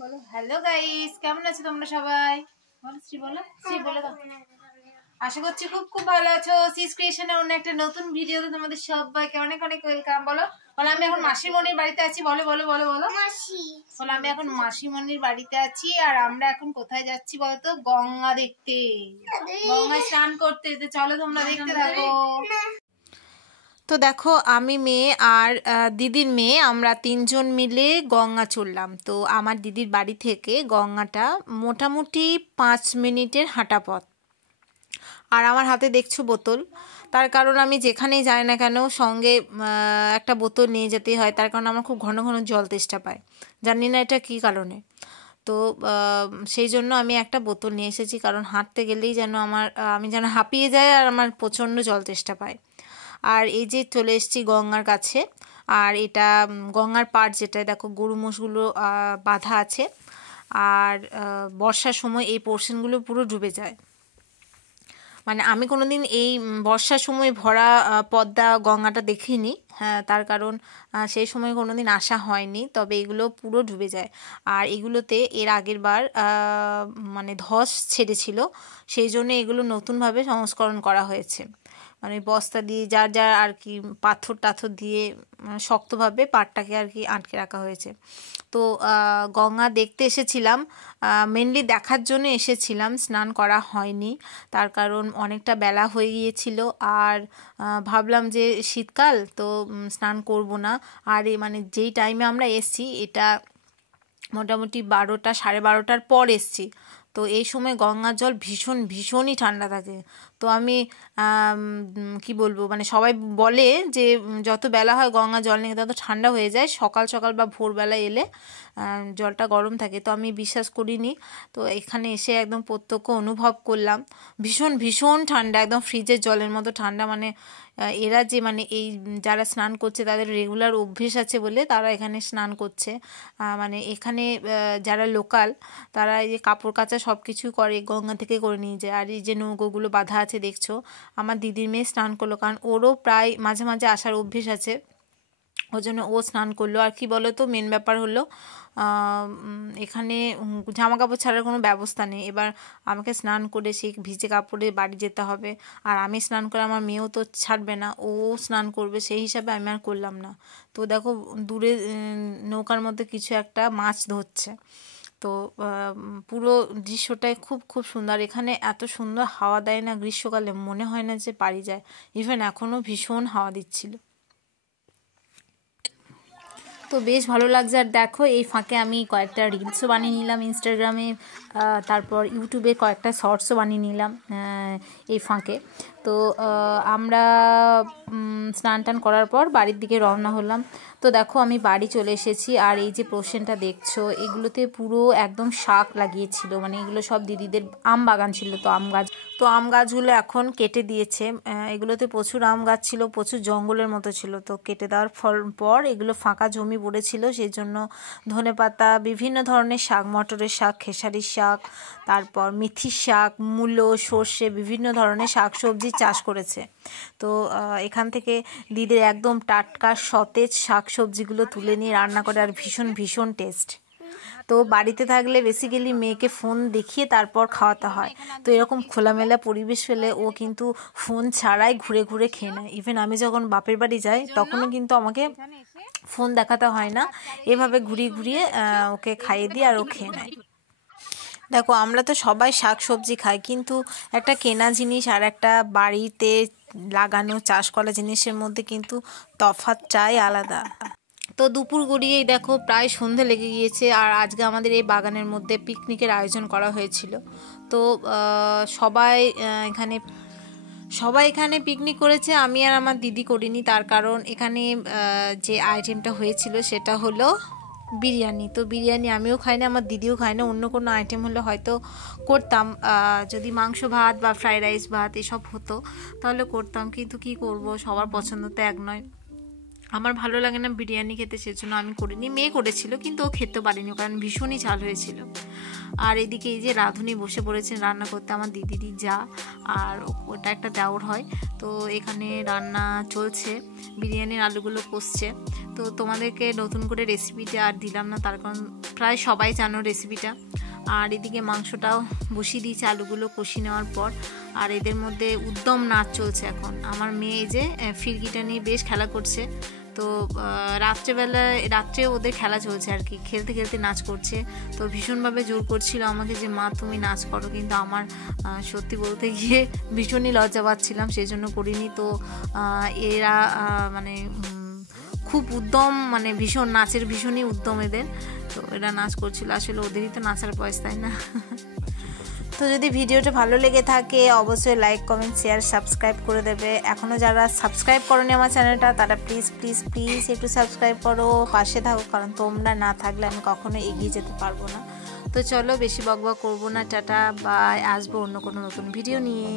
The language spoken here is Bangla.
বলো হ্যালো গাইস, কেমন আছো তোমরা সবাই? বলো শ্রী, বলো শ্রী, বলে দাও। আশা করছি খুব খুব ভালো আছো। সিস ক্রিয়েশনে অন্য একটা নতুন ভিডিওতে তোমাদের সবাইকে অনেক অনেক ওয়েলকাম। বলো বলো আমি এখন মাসিমণির বাড়িতে আছি। বলো বলো বলো বলো মাসি। বলো আমি এখন মাসিমণির বাড়িতে আছি। আর আমরা এখন কোথায় যাচ্ছি বলো তো? গঙ্গা দেখতে, গঙ্গায় স্নান করতে। তো চলো তোমরা দেখতে থাকো। তো দেখো, আমি মেয়ে আর দিদির মেয়ে, আমরা তিনজন মিলে গঙ্গা চললাম। তো আমার দিদির বাড়ি থেকে গঙ্গাটা মোটামুটি 5 মিনিটের হাঁটা পথ। আর আমার হাতে দেখছো বোতল, তার কারণ আমি যেখানেই যাই না কেন সঙ্গে একটা বোতল নিয়ে যেতেই হয়। তার কারণ আমার খুব ঘন ঘন জল তেষ্টা পায়, জানি না এটা কী কারণে। তো সেই জন্য আমি একটা বোতল নিয়ে এসেছি, কারণ হাঁটতে গেলেই যেন আমি যেন হাঁপিয়ে যাই আর আমার প্রচণ্ড জল তেষ্টা পায়। আর এই যে চলে এসেছি গঙ্গার কাছে। আর এটা গঙ্গার পাড়, যেটা দেখো গরু মোষগুলো বাঁধা আছে। আর বর্ষার সময় এই পোর্শনগুলো পুরো ডুবে যায়। মানে আমি কোনোদিন এই বর্ষার সময় ভরা পদ্মা গঙ্গাটা দেখিনি। হ্যাঁ, তার কারণ সেই সময় কোনোদিন আসা হয়নি, তবে এগুলো পুরো ডুবে যায়। আর এগুলোতে এর আগের বার মানে ধস ছেড়েছিল, সেই জন্য এগুলো নতুনভাবে সংস্করণ করা হয়েছে। মানে বস্তা দিয়ে যার যার আর কি পাথর টাথর দিয়ে শক্তভাবে পাড়টাকে আর কি আটকে রাখা হয়েছে। তো গঙ্গা দেখতে এসেছিলাম, মেনলি দেখার জন্য এসেছিলাম, স্নান করা হয়নি। তার কারণ অনেকটা বেলা হয়ে গিয়েছিল। আর ভাবলাম যে শীতকাল তো স্নান করব না। আর মানে যেই টাইমে আমরা এসছি এটা মোটামুটি 12টা 12:30টার পর এসছি। তো এই সময় গঙ্গার জল ভীষণই ঠান্ডা থাকে। তো আমি কি বলবো, মানে সবাই বলে যে যত বেলা হয় গঙ্গা জল নিয়ে তত ঠান্ডা হয়ে যায়, সকাল সকাল বা ভোরবেলা এলে জলটা গরম থাকে। তো আমি বিশ্বাস করিনি। তো এখানে এসে একদম প্রত্যক্ষ অনুভব করলাম ভীষণ ঠান্ডা, একদম ফ্রিজের জলের মতো ঠান্ডা। মানে এরা যে মানে এই যারা স্নান করছে তাদের রেগুলার অভ্যেস আছে বলে তারা এখানে স্নান করছে। মানে এখানে যারা লোকাল তারা এই যে কাপড় কাচা সব কিছুই করে, গঙ্গা থেকে করে নিয়ে যায়। আর এই যে নৌকোগুলো বাঁধা আছে দেখছো, আমার দিদির মেয়ে স্নান করলো, কারণ ওরও প্রায় মাঝে মাঝে আসার অভ্যেস আছে, ওই জন্য ও স্নান করলো। আর কি বলো তো, মেন ব্যাপার হলো এখানে জামা কাপড় ছাড়ার কোনো ব্যবস্থা নেই। এবার আমাকে স্নান করে সেই ভিজে কাপড়ে বাড়ি যেতে হবে। আর আমি স্নান করে আমার মেয়েও তো ছাড়বে না, ও স্নান করবে, সেই হিসাবে আমি আর করলাম না। তো দেখো দূরে নৌকার মধ্যে কিছু একটা মাছ ধরছে। তো পুরো দৃশ্যটাই খুব সুন্দর। এখানে এত সুন্দর হাওয়া দেয় না গ্রীষ্মকালে, মনে হয় না যে পারি যায়। ইভেন এখনও ভীষণ হাওয়া দিচ্ছিল। তো বেশ ভালো লাগছে। আর দেখো এই ফাঁকে আমি কয়েকটা রিলসও বানিয়ে নিলাম ইনস্টাগ্রামে, তারপর ইউটিউবে কয়েকটা শর্টসও বানিয়ে নিলাম এই ফাঁকে। তো আমরা স্নান টান করার পর বাড়ির দিকে রওনা হলাম। তো দেখো আমি বাড়ি চলে এসেছি। আর এই যে পোর্শনটা দেখছো, এগুলোতে পুরো একদম শাক লাগিয়েছিল, মানে এগুলো সব দিদিদের আম বাগান ছিল। তো আম গাছগুলো এখন কেটে দিয়েছে। এগুলোতে প্রচুর আম গাছ ছিল, প্রচুর জঙ্গলের মতো ছিল। তো কেটে দেওয়ার পর এগুলো ফাঁকা জমি পড়েছিল, সেই জন্য ধনেপাতা, বিভিন্ন ধরনের শাক, মটরের শাক, খেসারির শাক, তারপর মেথির শাক, মূলো, সর্ষে, বিভিন্ন ধরনের শাক সবজি চাষ করেছে। তো এখান থেকে দিদির একদম টাটকা সতেজ শাক সবজিগুলো তুলে নিয়ে রান্না করে, আর ভীষণ টেস্ট। তো বাড়িতে থাকলে বেসিক্যালি মেয়েকে ফোন দেখিয়ে তারপর খাওয়াতে হয়। তো এরকম খোলামেলা পরিবেশ পেলে ও কিন্তু ফোন ছাড়াই ঘুরে ঘুরে খেয়ে নেয়। ইভেন আমি যখন বাপের বাড়ি যাই তখনও কিন্তু আমাকে ফোন দেখাতে হয় না, এভাবে ঘুরিয়ে ওকে খাইয়ে দিই আর ও খেয়ে নেয়। দেখো আমরা তো সবাই শাক সবজি খাই, কিন্তু একটা কেনা জিনিস আর একটা বাড়িতে লাগানো চাষ করা জিনিসের মধ্যে কিন্তু তফাৎটাই আলাদা। তো দুপুর গড়িয়েই দেখো প্রায় সন্ধে লেগে গিয়েছে। আর আজকে আমাদের এই বাগানের মধ্যে পিকনিকের আয়োজন করা হয়েছিল। তো সবাই এখানে পিকনিক করেছে, আমি আর আমার দিদি করিনি। তার কারণ এখানে যে আইটেমটা হয়েছিল সেটা হলো বিরিয়ানি। তো বিরিয়ানি আমিও খাই না, আমার দিদিও খায় না। অন্য কোনো আইটেম হলে হয়তো করতাম, যদি মাংস ভাত বা ফ্রাইড রাইস ভাত এসব হতো তাহলে করতাম, কিন্তু কি করব, সবার পছন্দ তো এক নয়। আমার ভালো লাগে না বিরিয়ানি খেতে, সেজন্য আমি করিনি। মেয়ে করেছিল কিন্তু ও খেতে পারিনি, কারণ ভীষণই ঝাল হয়েছিল। আর এদিকে এই যে রাঁধুনি বসে পড়েছেন রান্না করতে, আমার দিদিরই যা, আর ওটা একটা দেওর হয়। তো এখানে রান্না চলছে, বিরিয়ানির আলুগুলো কষছে। তো তোমাদেরকে নতুন করে রেসিপিটা আর দিলাম না, তার কারণ প্রায় সবাই জানো রেসিপিটা। আর এদিকে মাংসটাও বসিয়ে দিয়েছে আলুগুলো কষিয়ে নেওয়ার পর। আর এদের মধ্যে উদ্যম নাচ চলছে এখন। আমার মেয়ে যে ফিরকিটা নিয়ে বেশ খেলা করছে। তো রাত্রে ওদের খেলা চলছে আর কি, খেলতে খেলতে নাচ করছে। তো ভীষণভাবে জোর করছিল আমাকে যে মা তুমি নাচ করো, কিন্তু আমার সত্যি বলতে গিয়ে ভীষণই লজ্জা পাচ্ছিলাম, সেই জন্য করিনি। তো এরা মানে খুব উদ্যম, মানে ভীষণ নাচের ভীষণই উদ্যম এদের। তো এরা নাচ করছিল, আসলে ওদেরই তো নাচার বয়স, তাই না? তো যদি ভিডিওটা ভালো লেগে থাকে অবশ্যই লাইক কমেন্ট শেয়ার সাবস্ক্রাইব করে দেবে। এখনও যারা সাবস্ক্রাইব করোনি আমার চ্যানেলটা, তারা প্লিজ প্লিজ প্লিজ একটু সাবস্ক্রাইব করো, পাশে থাকো, কারণ তোমরা না থাকলে আমি কখনো এগিয়ে যেতে পারবো না। তো চলো বেশি বকবক করবো না, টাটা বাই, আসবো অন্য কোনো নতুন ভিডিও নিয়ে।